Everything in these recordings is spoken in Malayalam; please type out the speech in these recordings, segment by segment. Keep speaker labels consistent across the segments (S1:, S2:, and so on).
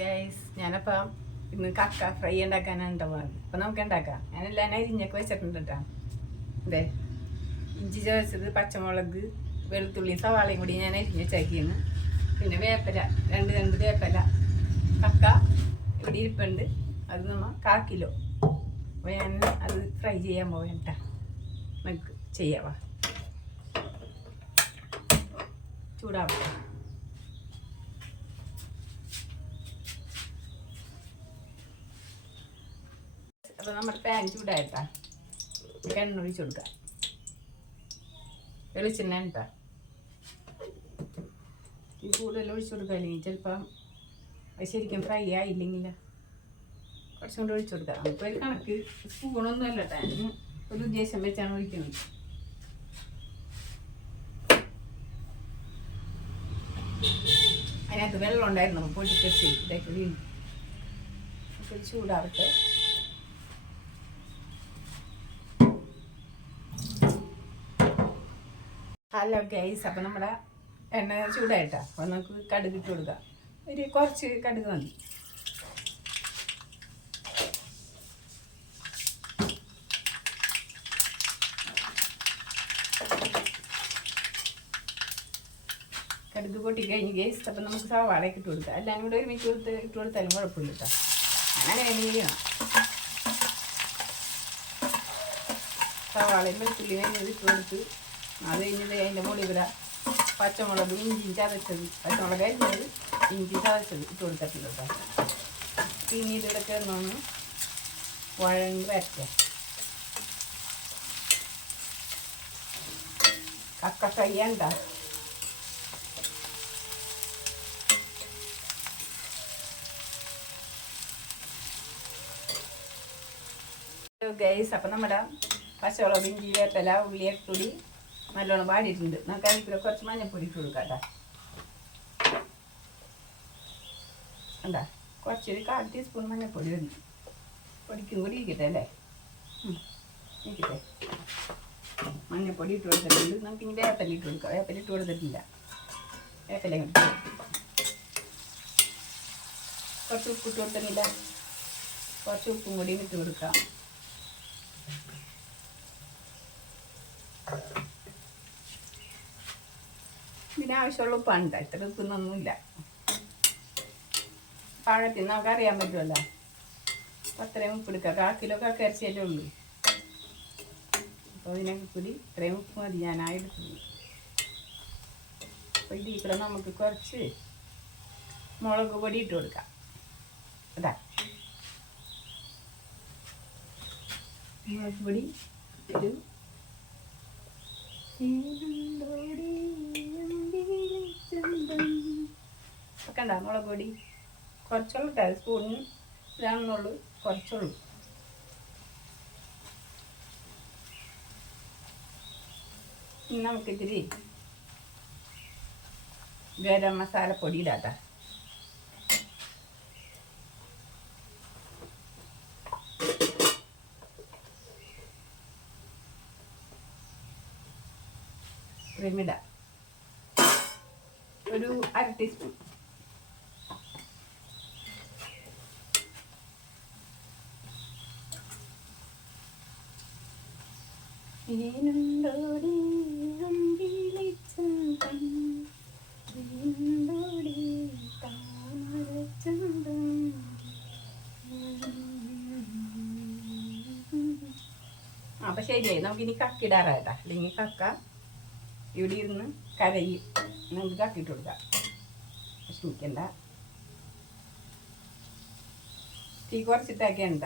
S1: ഗൈസ് ഞാനപ്പം ഇന്ന് കക്ക ഫ്രൈ ഉണ്ടാക്കാനാണ് കേട്ടോ പോകുന്നത് അപ്പം നമുക്ക് ഉണ്ടാക്കാം ഞാനെല്ലാം അരിഞ്ഞൊക്കെ വെച്ചിട്ടുണ്ട് കേട്ടോ അതെ ഇഞ്ചി ചോദിച്ചത് പച്ചമുളക് വെളുത്തുള്ളി സവാളയും കൂടി ഞാൻ അരിഞ്ഞ് വെച്ചാക്കിന്ന്. പിന്നെ വേപ്പല രണ്ട് രണ്ട് വേപ്പല. കക്ക ഇവിടെ ഇരിപ്പുണ്ട്. അത് നമ്മ കാ കിലോ. അപ്പോൾ ഞാൻ അത് ഫ്രൈ ചെയ്യാൻ പോകാം കേട്ടോ നമുക്ക് ചെയ്യാവാ ചൂടാവട്ടെ. അപ്പോൾ നമ്മുടെ പാൻ ചൂടായിട്ടാ. എണ്ണ ഒഴിച്ച് കൊടുക്കാം. വെളിച്ചെണ്ണ കേട്ടാ ഈ കൂടുതൽ ഒഴിച്ച് കൊടുക്കുക അല്ലെങ്കിൽ ചിലപ്പം ശരിക്കും ഫ്രൈ ആയില്ലെങ്കിൽ കുറച്ചും കൂടെ ഒഴിച്ച് കൊടുക്കാം. നമുക്ക് ഒരു കണക്ക് സ്പൂണൊന്നും അല്ല കേട്ടോ ഒരു ഉദ്ദേശം വെച്ചാണ് ഒഴിക്കുന്നത്. അതിനകത്ത് വെള്ളം ഉണ്ടായിരുന്നു. പൊട്ടിക്കെട്ടി ഇതൊക്കെ വീണു നമുക്ക് ചൂടാവട്ടെ. ഹലോ ഗൈസ് അപ്പം നമ്മുടെ എണ്ണ ചൂടായിട്ടാ. അപ്പം നമുക്ക് കടുക് ഇട്ട് കൊടുക്കാം. ഒരു കുറച്ച് കടുക് മതി. കടുക് പൊട്ടി കഴിഞ്ഞ് ഗൈസ് അപ്പം നമുക്ക് സവാളയൊക്കെ ഇട്ട് കൊടുക്കാം. എല്ലാം കൂടെ ഒരുമിച്ച് കൊടുത്ത് ഇട്ട് കൊടുത്താലും കുഴപ്പമില്ല അങ്ങനെ ചെയ്യണം. സവാളയും വെളുത്തുള്ളി കഴിഞ്ഞത് ഇട്ട് കൊടുത്ത് അത് കഴിഞ്ഞത് അതിന്റെ മുകളിൽ ഇവിടെ പച്ചമുളക് ഇഞ്ചി ചതച്ചത് പച്ചമുളക് അരിഞ്ഞത് ഇഞ്ചി ചതച്ചത് ഇട്ട് കൊടുത്തിട്ടുണ്ട് കേട്ടോ. പിന്നീട് ഇവിടെ ചേർന്നൊന്ന് വഴങ്ങി വരട്ടെ. കക്ക കയ്യണ്ട ഗൈസ് അപ്പം നമ്മുടെ പച്ചമുളക് ഇഞ്ചി വേപ്പില ഉള്ളിയൊക്കെ കൂടി നല്ലോണം വാടിയിട്ടുണ്ട്. നമുക്ക് അതിൽ കുറച്ച് മഞ്ഞപ്പൊടി ഇട്ട് കൊടുക്കാം കേട്ടോ. എന്താ കുറച്ചൊരു കാൽ ടീസ്പൂൺ മഞ്ഞപ്പൊടി വരുന്നു പൊടിക്കും കൂടി ഇരിക്കട്ടെ അല്ലേ? ഇരിക്കട്ടെ. മഞ്ഞപ്പൊടി ഇട്ട് കൊടുത്തിട്ടുണ്ട്. നമുക്ക് ഇനി വേപ്പല ഇട്ട് കൊടുക്കാം. വേപ്പല ഇട്ട് കൊടുത്തിട്ടില്ല. വേപ്പല കുറച്ച് ഉപ്പ് ഇട്ട് കൊടുത്തിട്ടില്ല കുറച്ച് ഉപ്പും കൂടി ഇട്ട് കൊടുക്കാം. ഇതിന് ആവശ്യമുള്ള ഉപ്പാണ് ഇത്ര ഇത്ര ഉപ്പൊന്നൊന്നുമില്ല നിന്ന് നമുക്ക് അറിയാൻ പറ്റുമല്ലോ. അത്രയും ഉപ്പ് എടുക്കുക കാ കിലോ കക്ക ഇറച്ചിയല്ലേ ഉള്ളൂ. അപ്പോൾ ഇതിനൊക്കെ കൂടി ഇത്രയും ഉപ്പ് മതി. ഞാനായി എടുത്തത്. അപ്പോൾ ഇതിൽ കൂടെ നമുക്ക് കുറച്ച് മുളക് പൊടി ഇട്ട് കൊടുക്കാം. അതാ. മുളക് പൊടി ഒരു ഉണ്ടാ മുളക് പൊടി. കുറച്ചുള്ളൂ കേട്ടോ സ്പൂണിന് ഇതാണെന്നുള്ളൂ. കുറച്ചുള്ളൂ. നമുക്കിത്തിരി ഗരം മസാല പൊടി ഇടാത്ത ഒരു അര ടീസ്പൂൺ ഈനുണ്ടോടി അമ്പിളിച്ചന്തം നമുക്ക് താമരച്ചന്തം അപ്പം കക്കിടാറായിട്ടാ അല്ലെങ്കിൽ കക്ക ഇവിടെ ഇരുന്ന് കരയി. നമുക്ക് കക്കിട്ട് കൊടുക്കാം. വിഷമിക്കണ്ട. തീ കുറച്ചിട്ടാക്കിയണ്ട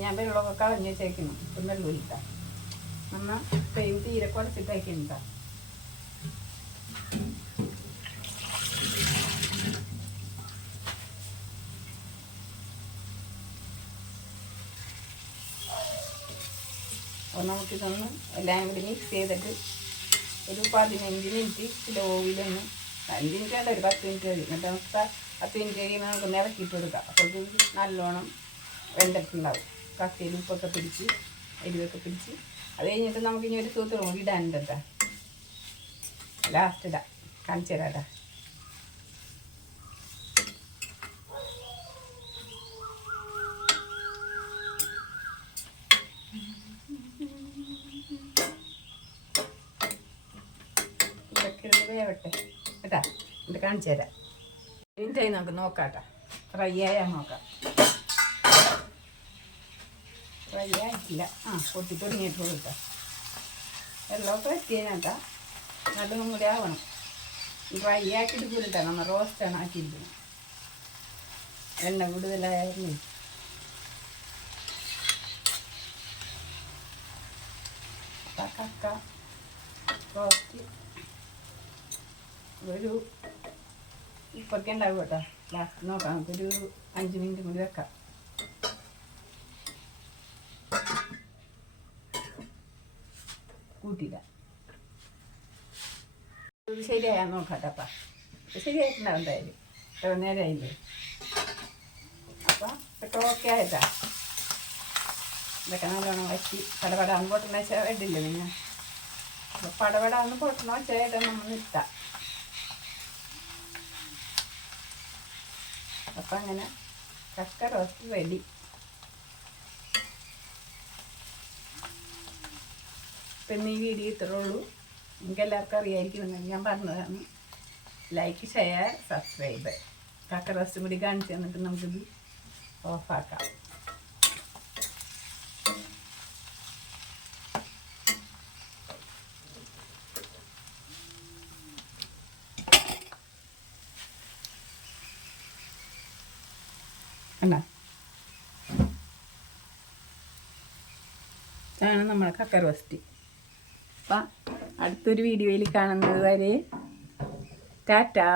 S1: ഞാൻ വെള്ളമൊക്കെ കളഞ്ഞ് വെച്ചേക്കണം ഇപ്പം വെള്ളം ഇല്ല. നമ്മ ഫ്ലെയിം തീരെ കുറച്ചിട്ടാക്കിയണ്ട അപ്പോൾ നമുക്കിതൊന്ന് എല്ലാം കൂടി മിക്സ് ചെയ്തിട്ട് ഒരു പതിനഞ്ച് മിനിറ്റ് സ്ലോവിലൊന്ന് അഞ്ച് മിനിറ്റ് വേണ്ട ഒരു പത്ത് മിനിറ്റ് മതി. എന്നിട്ട് നമുക്ക് പത്ത് മിനിറ്റ് കഴിയുമ്പോൾ നമുക്ക് ഇളക്കിയിട്ട് കൊടുക്കാം അപ്പോൾ നല്ലോണം വെന്തിട്ടുണ്ടാവും. കക്കയിൽ ഉപ്പൊക്കെ പിടിച്ച് എരിവൊക്കെ പിടിച്ച്. അത് കഴിഞ്ഞിട്ട് നമുക്ക് ഇനി ഒരു സൂത്രം കൂടി ഇടാനുണ്ട് ലാസ്റ്റ് ഇടാം കാണിച്ചു തരാം കേട്ടോ കാണിച്ചു തരാം. ഇതിന്റെ നമുക്ക് നോക്കാം കേട്ടോ ഫ്രൈ ആയാൽ നോക്കാം. ഫ്രൈ ആയിട്ടില്ല ആ പൊട്ടി തുടങ്ങിയിട്ടുള്ളൂ കേട്ടോ. വെള്ളമൊക്കെ വെച്ചതിനാട്ടാ നല്ലതും കൂടി ആവണം. ഫ്രൈ ആക്കിയിട്ട് കൂടിട്ടാ നമ്മൾ റോസ്റ്റാണ് ആക്കിയിരിക്കുന്നത്. എണ്ണ കൂടുതലായിരുന്നു കക്ക റോസ്റ്റ് ഒരു ഇപ്പൊക്കെ ഉണ്ടാവും കേട്ടോ? ലാസ്റ്റ് നോക്കാം. നമുക്കൊരു അഞ്ച് മിനിറ്റ് കൂടി വെക്കാം. കൂട്ടിയിടാം. ഇത് നോക്കാട്ടപ്പാ ശരിയായിട്ടുണ്ടാവും എന്തായാലും. എത്ര അപ്പം ഇതൊക്കെ ഓക്കെ ആയിട്ടാ. ഇതൊക്കെ നല്ലോണം വറ്റി പടപടാന്ന് പൊട്ടണ വെച്ചാൽ ഇടില്ല നിങ്ങൾ അപ്പം പടപടാന്ന് പൊട്ടണ വെച്ചാൽ നമ്മൾ നിർത്താം. അപ്പം അങ്ങനെ കക്ക റോസ്റ്റ് റെഡി പിന്നെ ഈ വീഡിയോ ഇത്രേ ഉള്ളൂ നിങ്ങൾക്ക് എല്ലാവർക്കും അറിയായിരിക്കും ഞാൻ പറഞ്ഞതാണ്. ലൈക്ക് ഷെയർ സബ്സ്ക്രൈബ് കക്ക റോസ്റ്റ് കൂടി കാണിച്ചു തന്നിട്ട് നമുക്കിത് ഓഫാക്കാം കണ്ട? ഇതാണ് നമ്മളെ കക്കർ റോസ്റ്റ് അപ്പം അടുത്തൊരു വീഡിയോയിൽ കാണുന്നത് വരെ ടാറ്റാ